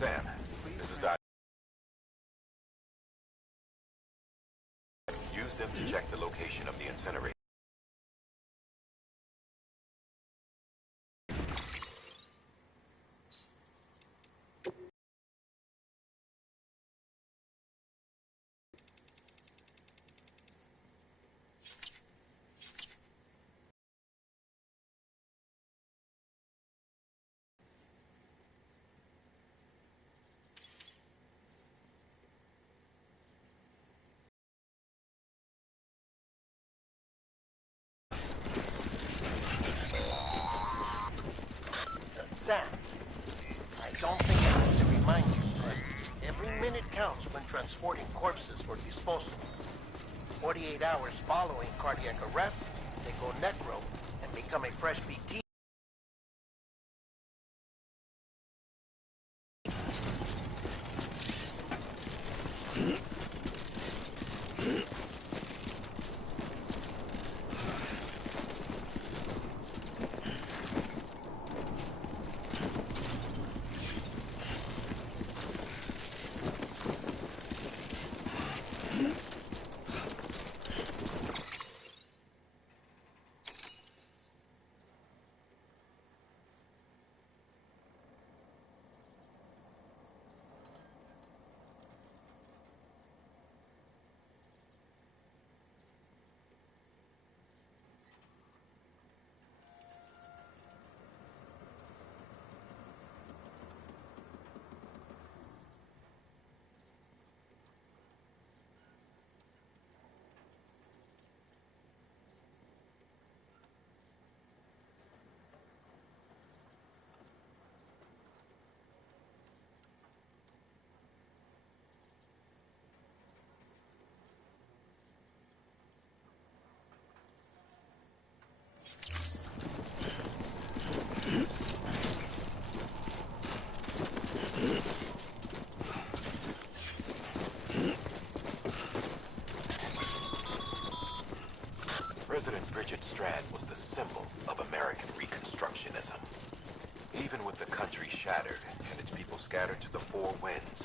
Sam, this is Doc. Use them to check the location of the incinerator. Sam, I don't think I need to remind you, but every minute counts when transporting corpses for disposal. 48 hours following cardiac arrest, they go necro and become a fresh BT. President Bridget Strand was the symbol of American Reconstructionism. Even with the country shattered and its people scattered to the four winds,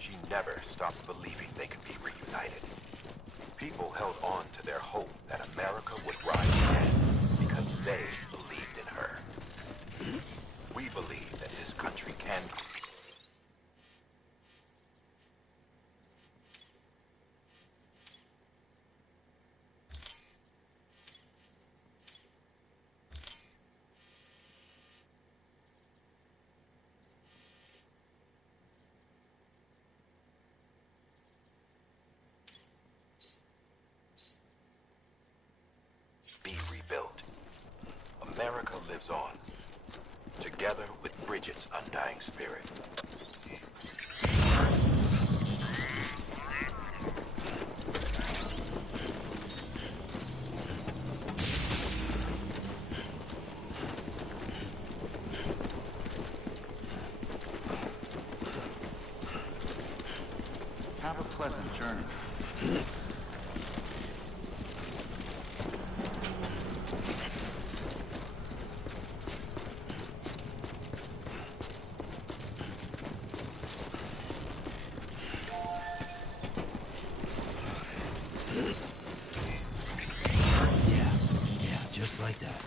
she never stopped believing they could be reunited. People held on to their hope that America would rise again because they believed in her. We believe that this country can be rebuilt. America lives on, together with Bridget's undying spirit. Have a pleasant journey. Yeah, just like that.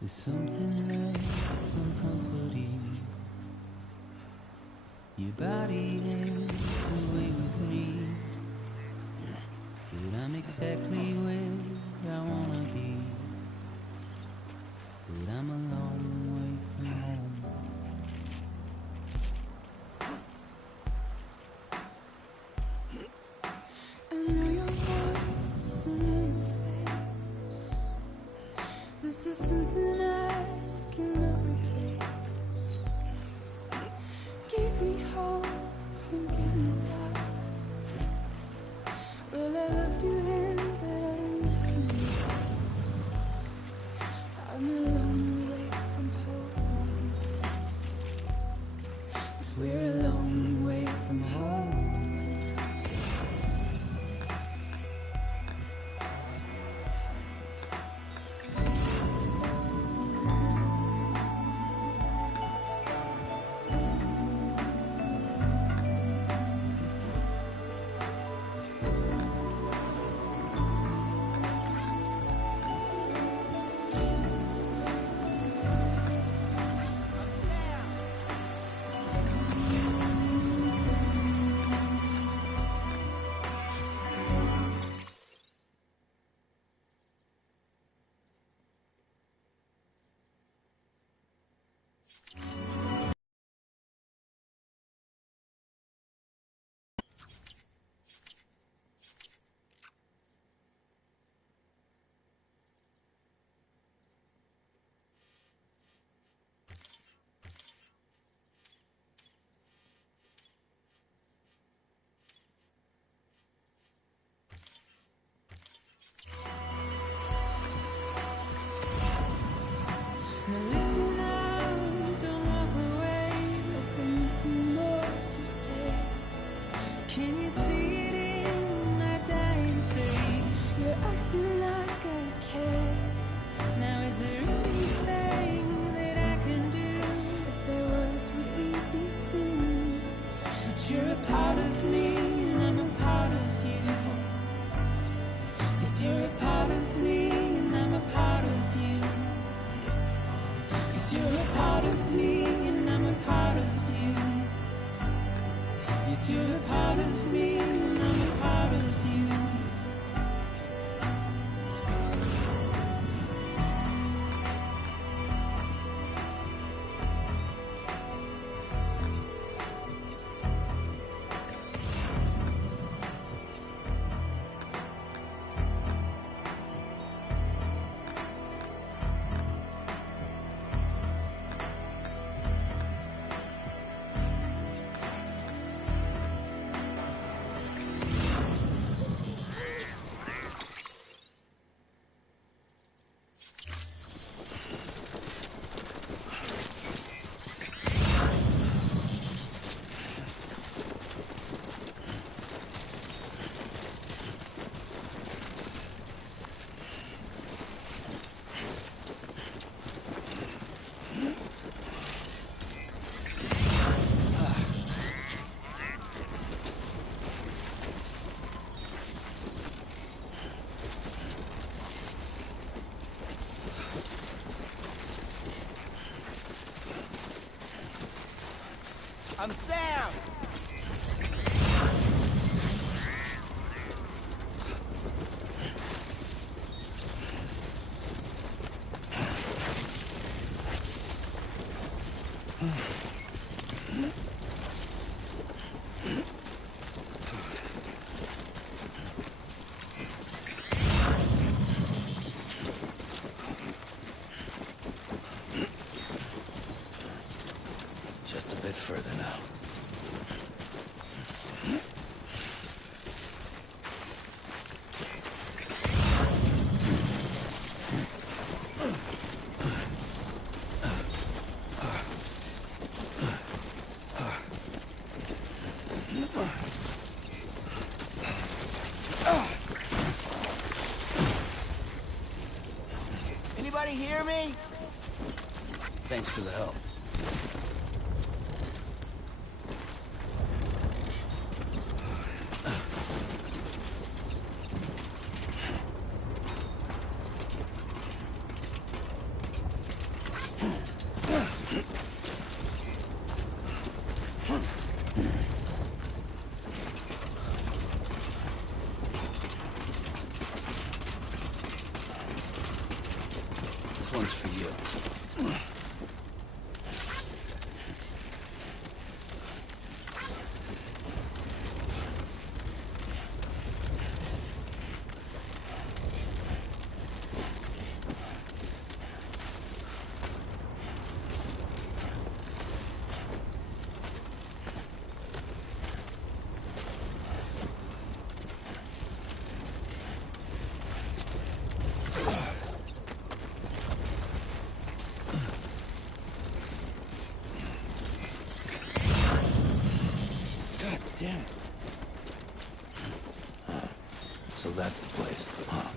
There's something right, so comforting. Your body is away with me, but I'm exactly where I wanna be. But I'm a long way from home. I know your voice, I know your face. This is something I cannot replace. Give Well, I loved you then, but I don't love you now. I'm a long way from home. 'Cause we're a long way from home. Now listen out, don't walk away. I've got nothing more to say. Can you see it in my dying face? You're acting like I care. Now is there anything that I can do? If there was, would we be singing? But you're a part of me, and I'm a part of you. Yes, you're a part of me, and I'm a part of you. You're a part of me and I'm a part of you. Yes, you're a part of me and I'm a part of you. I'm Sam! Just a bit further now. Anybody hear me? Thanks for the help. This one's for you. So that's the place, huh?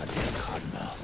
Goddamn cottonmouth.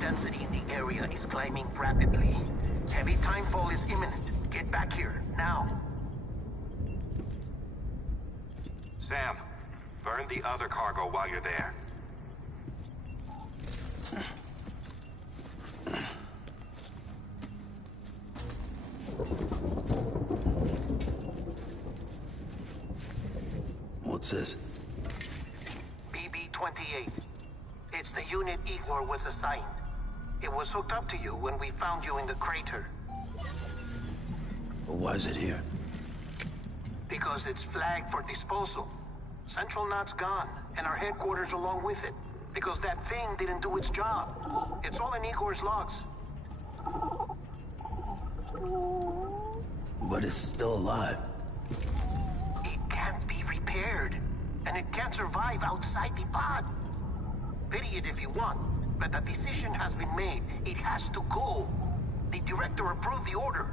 Density in the area is climbing rapidly. Heavy timefall is imminent. Get back here, now. Sam, burn the other cargo while you're there. What's this? BB-28. It's the unit Igor was assigned. It was hooked up to you when we found you in the crater. But why is it here? Because it's flagged for disposal. Central Knot's gone, and our headquarters along with it. Because that thing didn't do its job. It's all in Igor's logs. But it's still alive. It can't be repaired, and it can't survive outside the pod. Pity it if you want, but the decision has been made. It has to go. The director approved the order.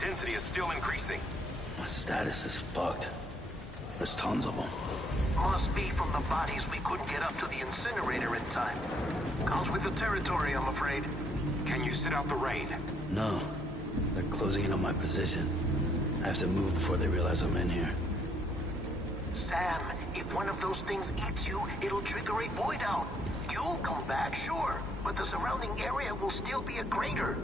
density is still increasing. My status is fucked. There's tons of them. Must be from the bodies we couldn't get up to the incinerator in time. Comes with the territory, I'm afraid. Can you sit out the rain? No. They're closing in on my position. I have to move before they realize I'm in here. Sam, if one of those things eats you, it'll trigger a void out. You'll come back, sure, but the surrounding surrounding area will still be a crater.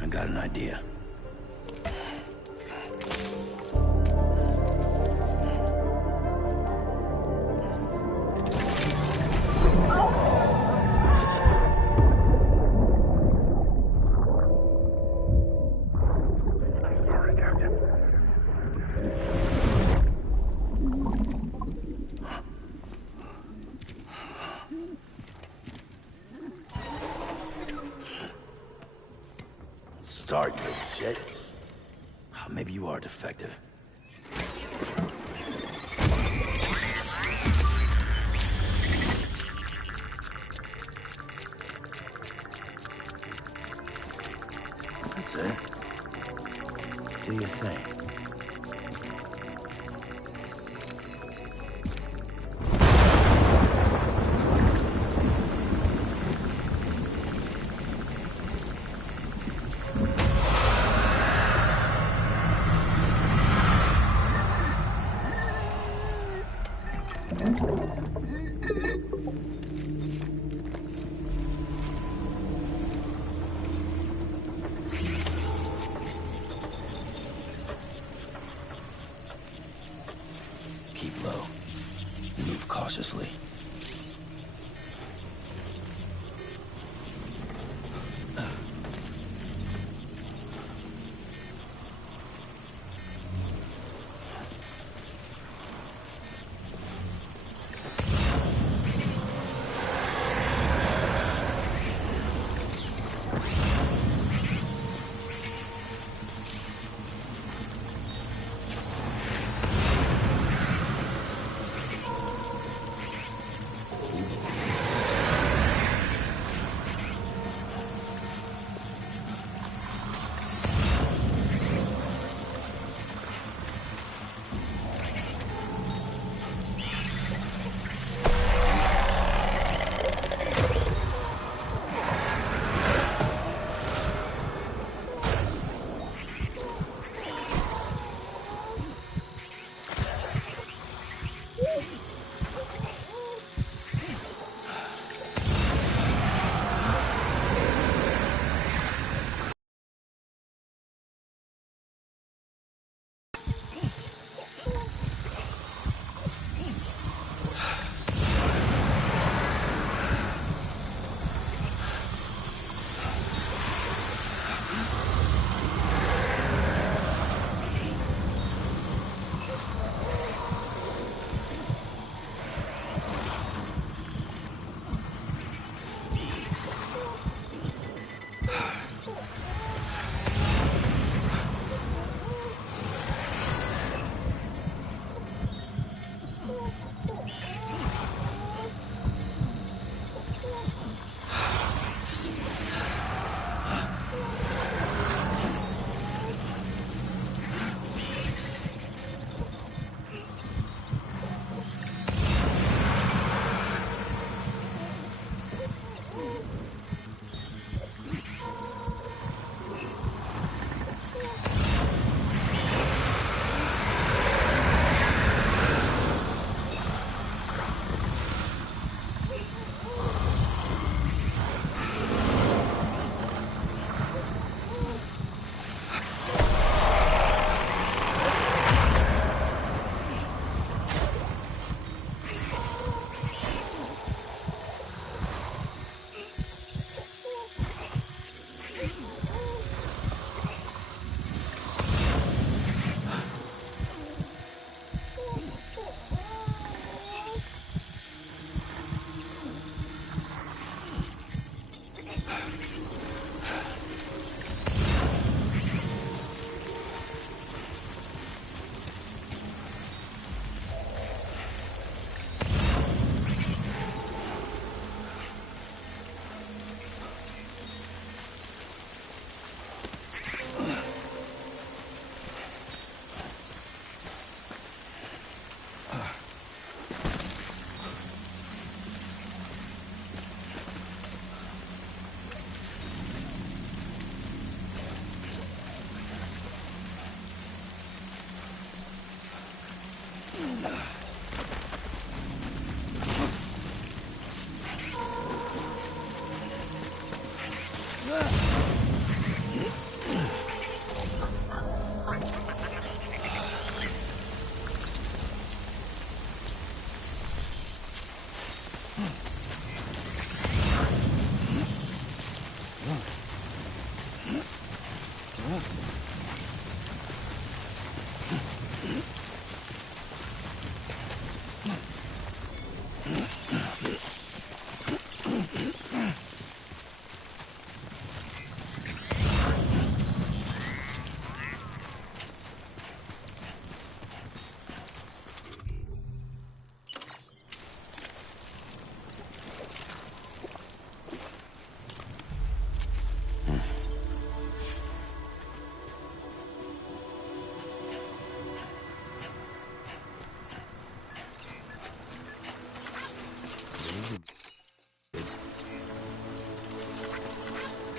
I got an idea. Start, you little shit. Maybe you are defective. That's it. Do your thing. Keep low. Move cautiously.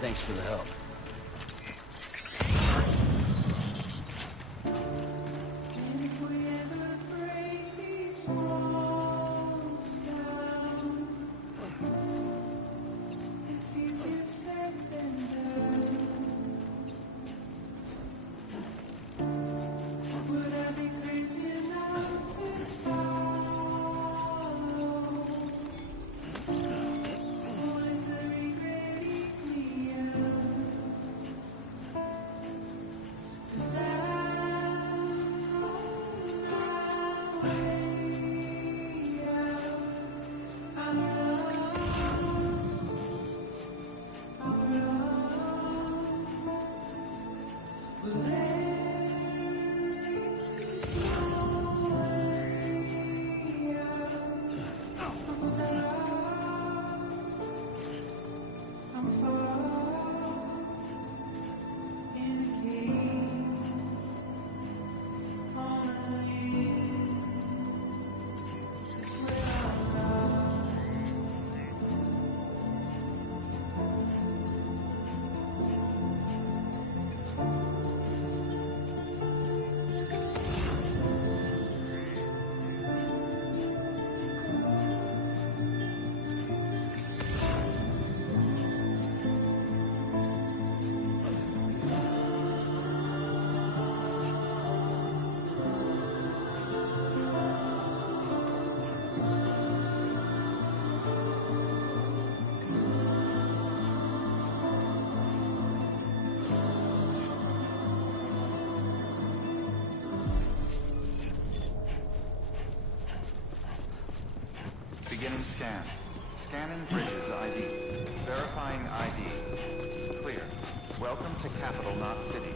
Thanks for the help. And if we ever break these walls down, it's easier said than done. Would I be crazy enough to follow? Or if the regret eat me up? 'Cause I'm on my way out. I'm alone. Well, there's no way out. I'm stuck. I'm far in a cage. On a limb. It's where I love. Beginning scan. Scanning Bridges ID. Verifying ID. Clear. Welcome to Capital, not City.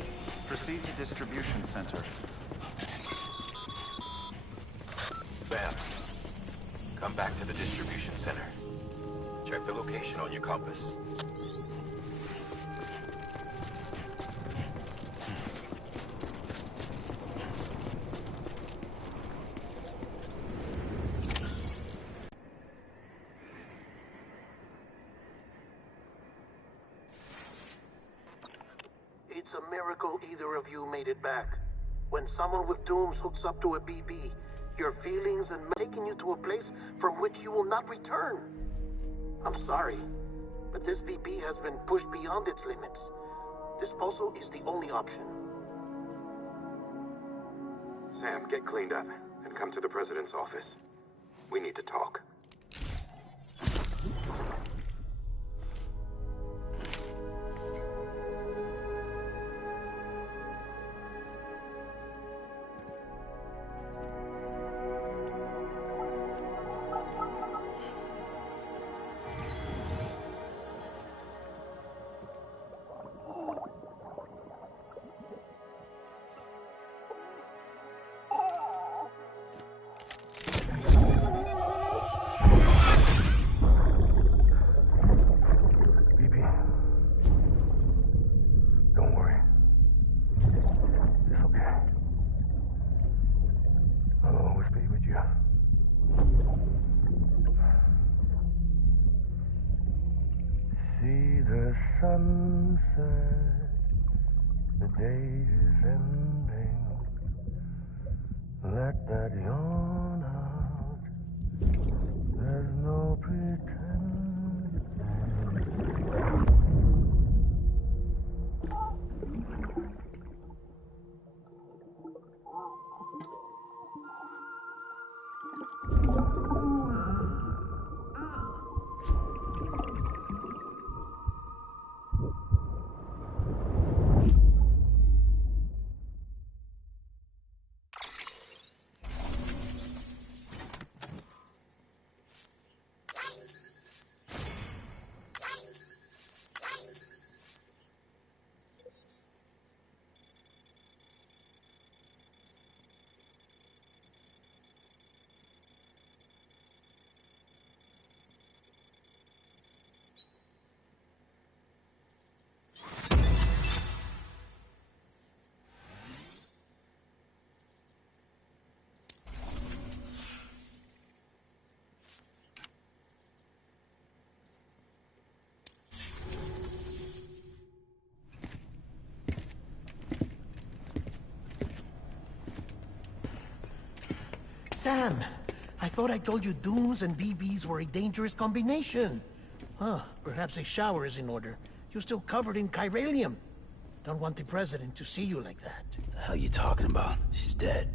Proceed to Distribution Center. Sam, come back to the distribution center. Check the location on your compass. It's a miracle either of you made it back. When someone with dooms hooks up to a BB, your feelings and taking you to a place from which you will not return. I'm sorry, but this BB has been pushed beyond its limits. Disposal is the only option. Sam, get cleaned up and come to the president's office. We need to talk. Sunset, the day is ending. Let that yawn out. There's no pretending. Sam, I thought I told you dooms and BBs were a dangerous combination. Huh, perhaps a shower is in order. You're still covered in chiralium. Don't want the president to see you like that. The hell you talking about? She's dead.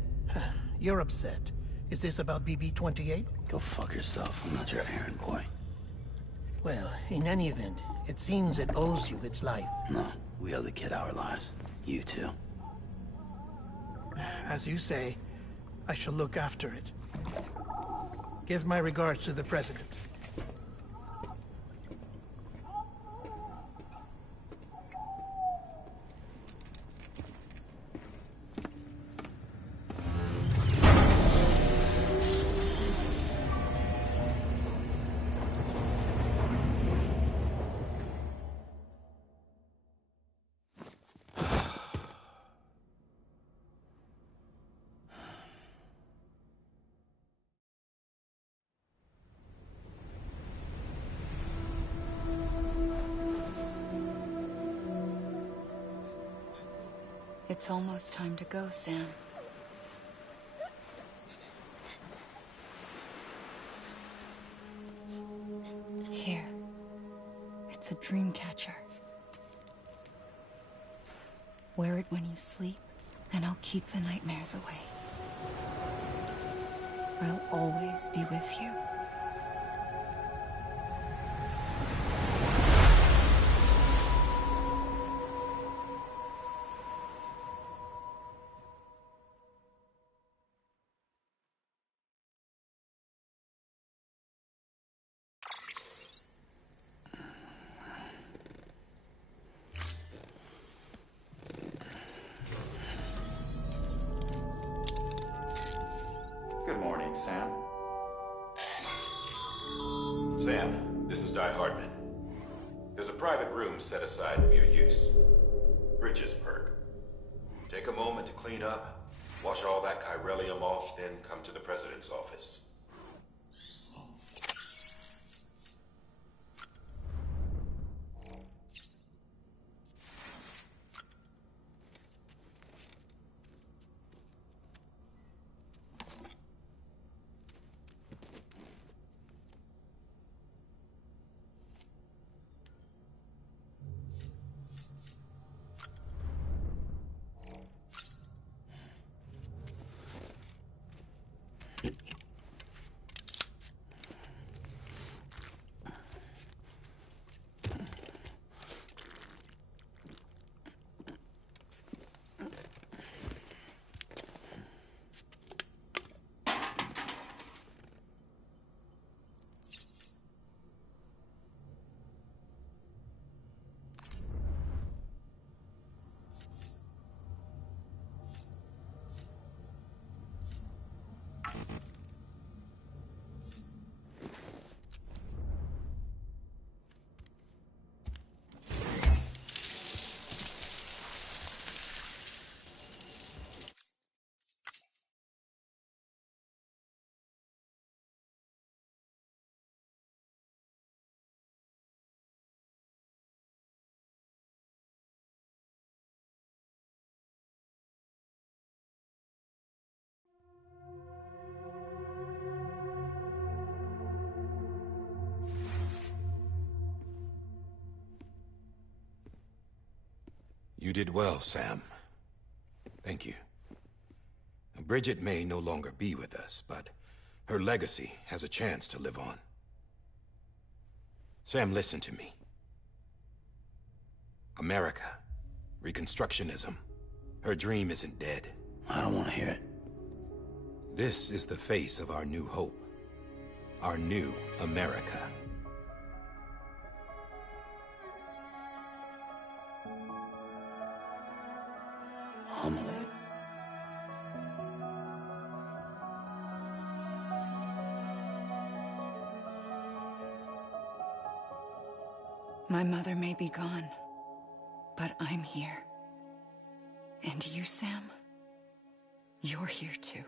You're upset. Is this about BB-28? Go fuck yourself. I'm not your errand boy. Well, in any event, it seems it owes you its life. No, we owe the kid our lives. You too. As you say, I shall look after it. Give my regards to the president. It's almost time to go, Sam. Here. It's a dream catcher. Wear it when you sleep, and I'll keep the nightmares away. I'll always be with you. Good morning, Sam. Sam, this is Di Hardman. There's a private room set aside for your use. Bridges perk. Take a moment to clean up, wash all that chiralium off, then come to the president's office. You did well, Sam. Thank you. Bridget may no longer be with us, but her legacy has a chance to live on. Sam, listen to me. America, Reconstructionism, her dream isn't dead. I don't want to hear it. This is the face of our new hope. Our new America. Homily. My mother may be gone, but I'm here. And you, Sam, you're here too.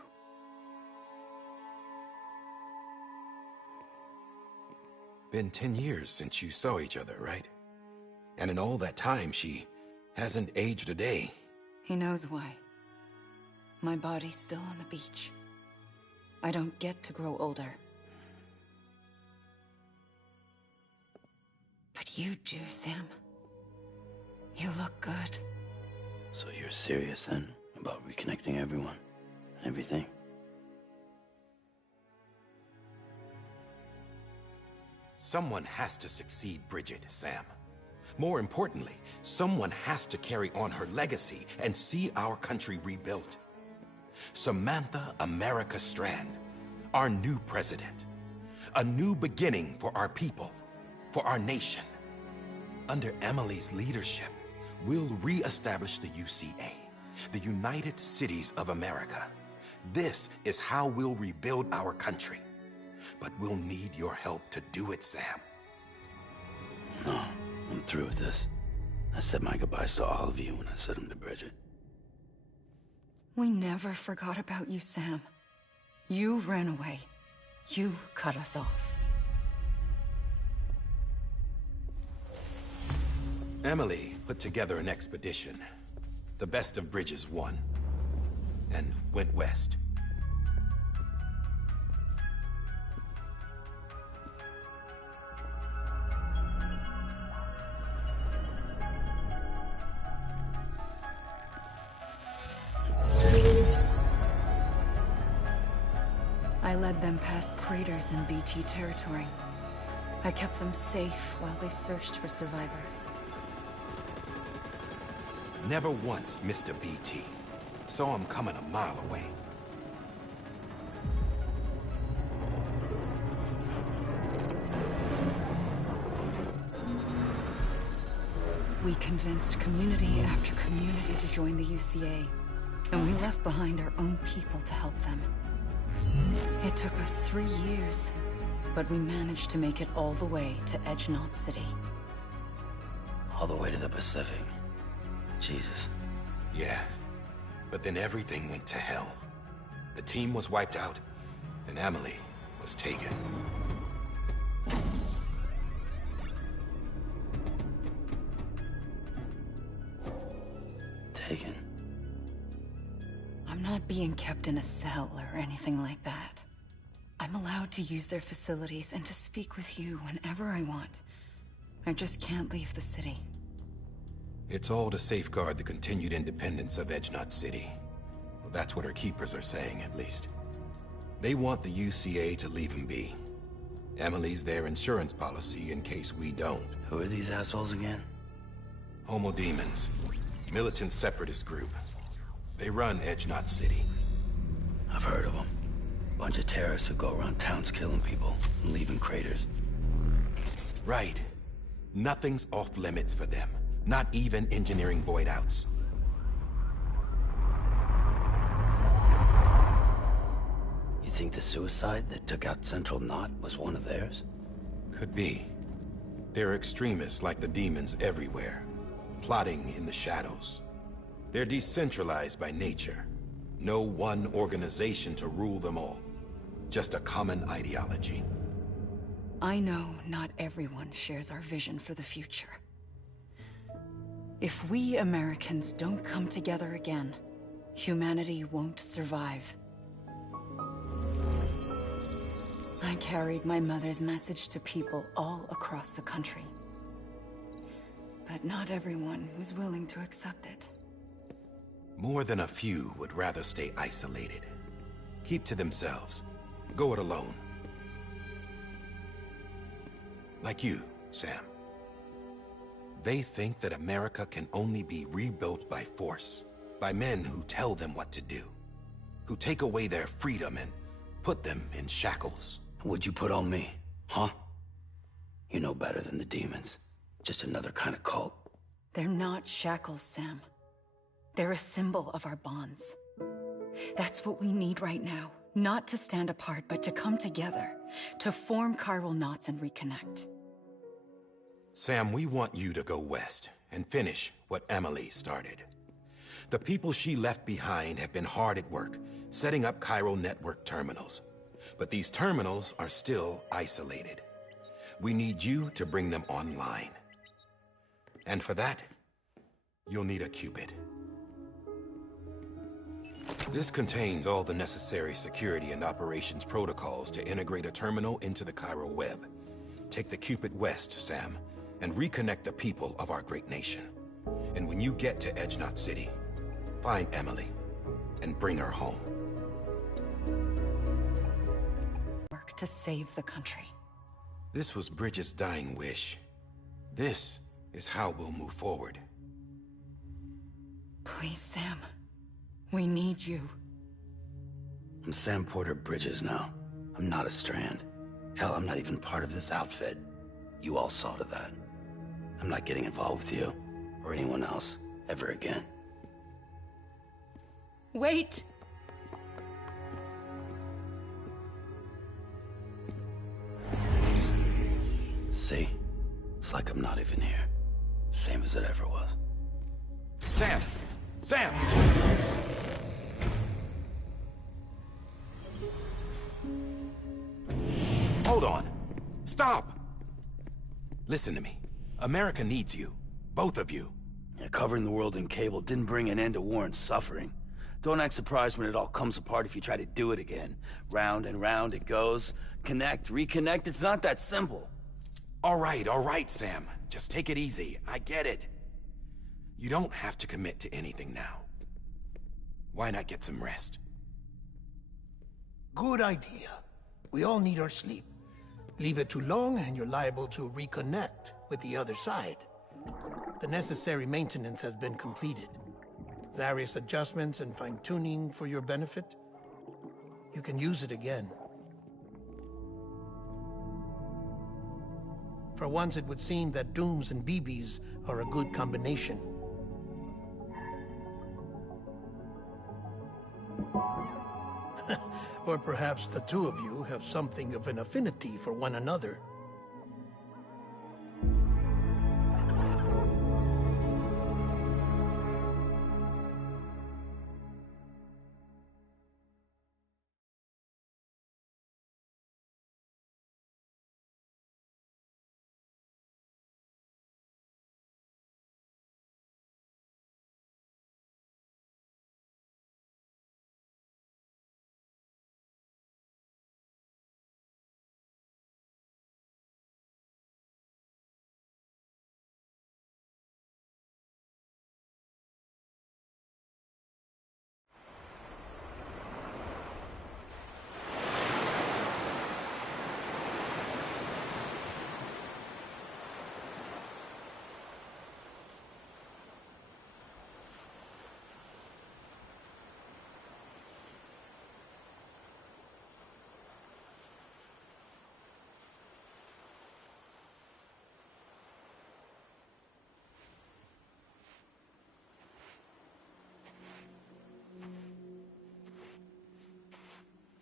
Been 10 years since you saw each other, right? And in all that time, she hasn't aged a day. He knows why. My body's still on the beach. I don't get to grow older. But you do, Sam. You look good. So you're serious then about reconnecting everyone and everything? Someone has to succeed Bridget, Sam. More importantly, someone has to carry on her legacy and see our country rebuilt. Samantha America Strand, our new president. A new beginning for our people, for our nation. Under Emily's leadership, we'll re-establish the UCA, the United Cities of America. This is how we'll rebuild our country. But we'll need your help to do it, Sam. No, I'm through with this. I said my goodbyes to all of you when I said them to Bridget. We never forgot about you, Sam. You ran away. You cut us off. Emily put together an expedition. The best of Bridges won. And went west. I led them past craters in BT territory. I kept them safe while they searched for survivors. Never once missed a BT. Saw him coming a mile away. We convinced community after community to join the UCA, and we left behind our own people to help them. It took us 3 years, but we managed to make it all the way to Edgenot City. All the way to the Pacific. Jesus. Yeah, but then everything went to hell. The team was wiped out, and Emily was taken. Taken? I'm not being kept in a cell or anything like that. I'm allowed to use their facilities and to speak with you whenever I want. I just can't leave the city. It's all to safeguard the continued independence of Edgenot City. Well, that's what our keepers are saying, at least. They want the UCA to leave him be. Emily's their insurance policy in case we don't. Who are these assholes again? Homo Demons. Militant separatist group. They run Edgenot City. I've heard of them. Bunch of terrorists who go around towns killing people and leaving craters. Right. Nothing's off limits for them. Not even engineering void outs. You think the suicide that took out Central Knot was one of theirs? Could be. There are extremists like the demons everywhere, plotting in the shadows. They're decentralized by nature. No one organization to rule them all. Just a common ideology. I know not everyone shares our vision for the future. If we Americans don't come together again, humanity won't survive. I carried my mother's message to people all across the country. But not everyone was willing to accept it. More than a few would rather stay isolated. Keep to themselves. Go it alone. Like you, Sam. They think that America can only be rebuilt by force, by men who tell them what to do, who take away their freedom and put them in shackles. What'd you put on me, huh? You know better than the demons. Just another kind of cult. They're not shackles, Sam. They're a symbol of our bonds. That's what we need right now. Not to stand apart, but to come together, to form chiral knots and reconnect. Sam, we want you to go west and finish what Emily started. The people she left behind have been hard at work, setting up chiral network terminals. But these terminals are still isolated. We need you to bring them online. And for that, you'll need a Cupid. This contains all the necessary security and operations protocols to integrate a terminal into the Chiral web. Take the Cupid west, Sam, and reconnect the people of our great nation. And when you get to Edge Knot City, find Emily and bring her home. Work to save the country. This was Bridget's dying wish. This is how we'll move forward. Please, Sam. We need you. I'm Sam Porter Bridges now. I'm not a Strand. Hell, I'm not even part of this outfit. You all saw to that. I'm not getting involved with you, or anyone else, ever again. Wait! See? It's like I'm not even here. Same as it ever was. Sam! Sam! Hold on. Stop! Listen to me. America needs you. Both of you. Yeah, covering the world in cable didn't bring an end to war and suffering. Don't act surprised when it all comes apart if you try to do it again. Round and round it goes. Connect, reconnect, it's not that simple. All right, Sam. Just take it easy. I get it. You don't have to commit to anything now. Why not get some rest? Good idea. We all need our sleep. Leave it too long and you're liable to reconnect with the other side. The necessary maintenance has been completed. Various adjustments and fine-tuning for your benefit. You can use it again. For once, it would seem that Dooms and BBs are a good combination. Or perhaps the two of you have something of an affinity for one another.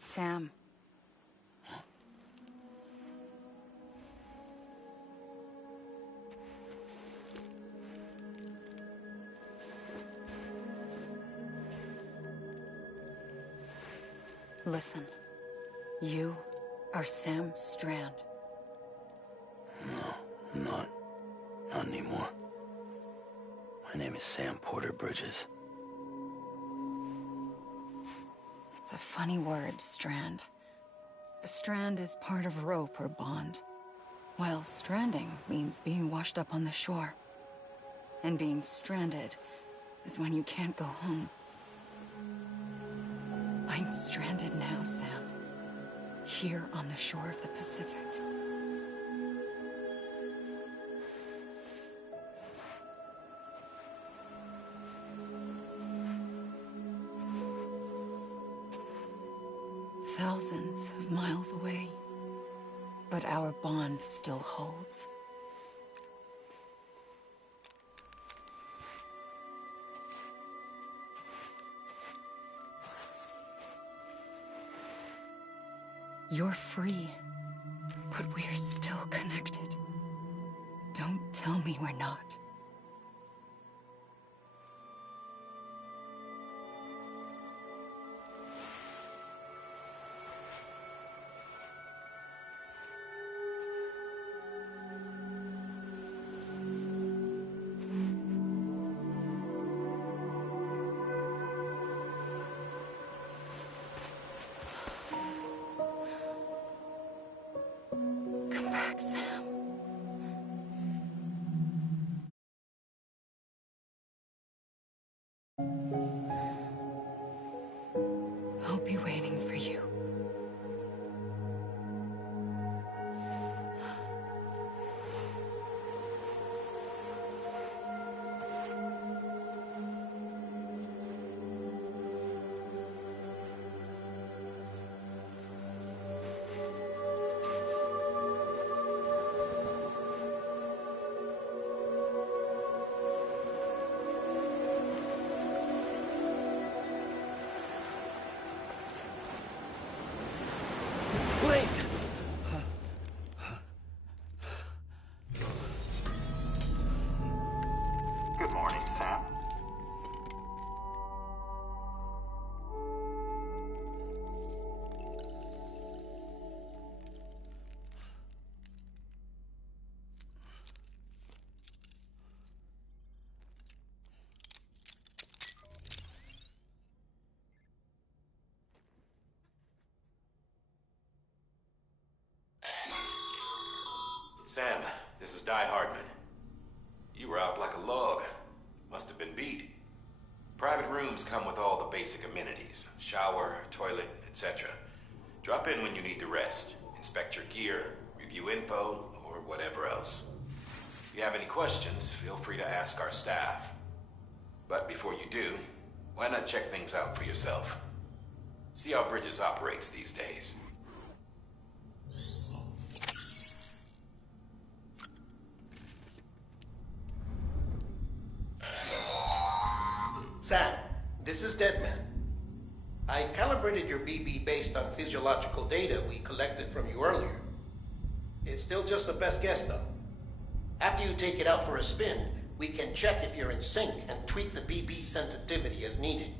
Sam. Listen. You are Sam Strand. No, I'm not. Not anymore. My name is Sam Porter Bridges. It's a funny word, Strand. A strand is part of rope or bond, while stranding means being washed up on the shore. And being stranded is when you can't go home. I'm stranded now, Sam. Here on the shore of the Pacific. Thousands of miles away, but our bond still holds. You're free, but we're still connected. Don't tell me we're not. back, Sam. I'll be waiting for you. Good morning, Sam. Sam, this is Di Hardman. You were out like a log. Must have been beat. Private rooms come with all the basic amenities. Shower, toilet, etc. Drop in when you need to rest. Inspect your gear, review info, or whatever else. If you have any questions, feel free to ask our staff. But before you do, why not check things out for yourself? See how Bridges operates these days. Sam, this is Deadman. I calibrated your BB based on physiological data we collected from you earlier. It's still just a best guess, though. After you take it out for a spin, we can check if you're in sync and tweak the BB sensitivity as needed.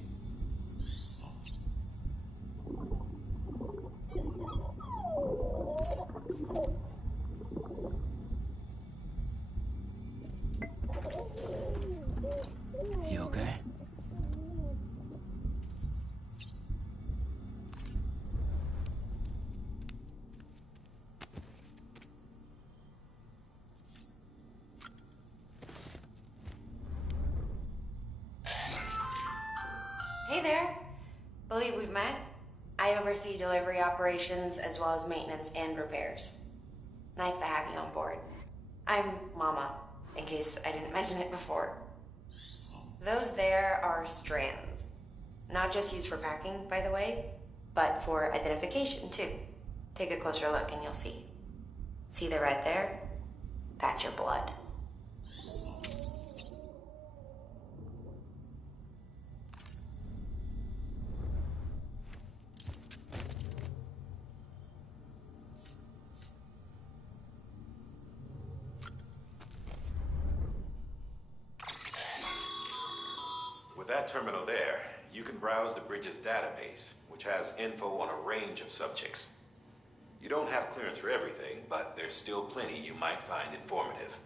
You okay? Hey there. Believe we've met. I oversee delivery operations as well as maintenance and repairs. Nice to have you on board. I'm Mama, in case I didn't mention it before. Those there are strands. Not just used for packing, by the way, but for identification too. Take a closer look and you'll see. See the red there? That's your blood. With that terminal there, you can browse the Bridges database, which has info on a range of subjects. You don't have clearance for everything, but there's still plenty you might find informative.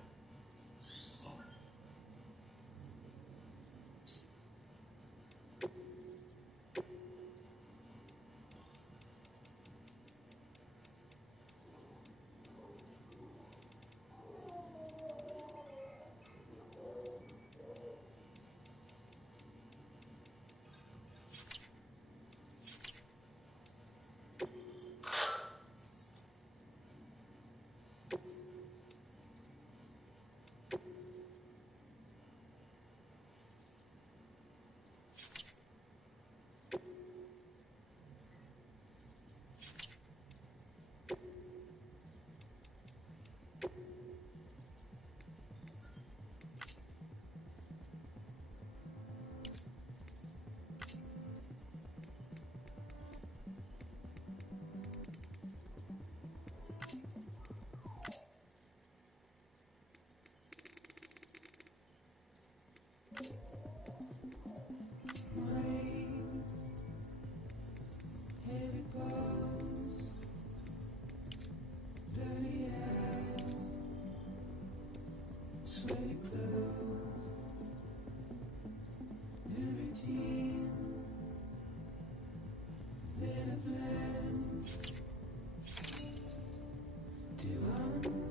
Do I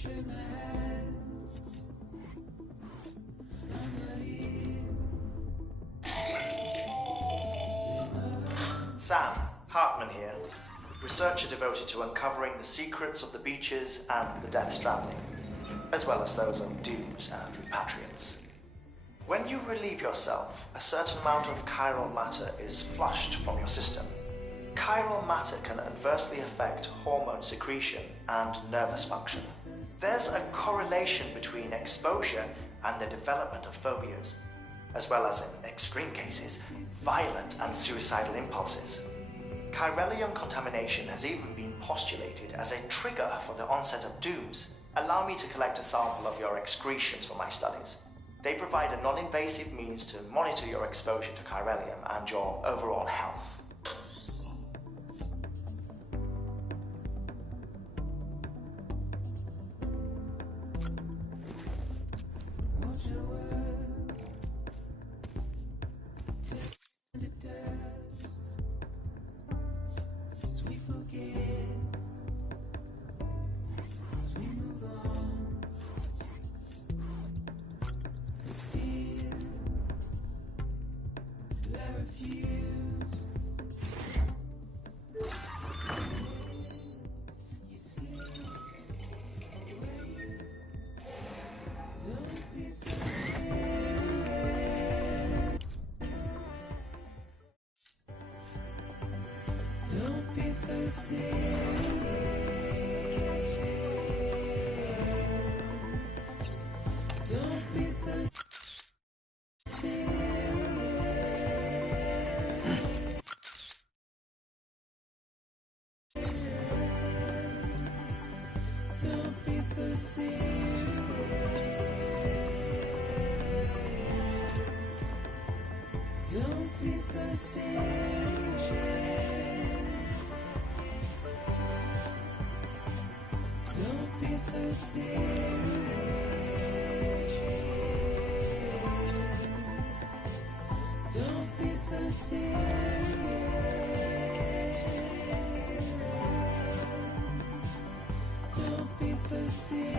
Sam, Hartman here, researcher devoted to uncovering the secrets of the beaches and the Death Stranding, as well as those of dooms and repatriates. When you relieve yourself, a certain amount of chiral matter is flushed from your system. Chiral matter can adversely affect hormone secretion and nervous function. There's a correlation between exposure and the development of phobias, as well as, in extreme cases, violent and suicidal impulses. Chiralium contamination has even been postulated as a trigger for the onset of dooms. Allow me to collect a sample of your excretions for my studies. They provide a non-invasive means to monitor your exposure to chiralium and your overall health. Don't be so serious. Don't be so Don't be so serious. Don't be so serious. Don't be so serious. Don't be so serious. Don't be so serious.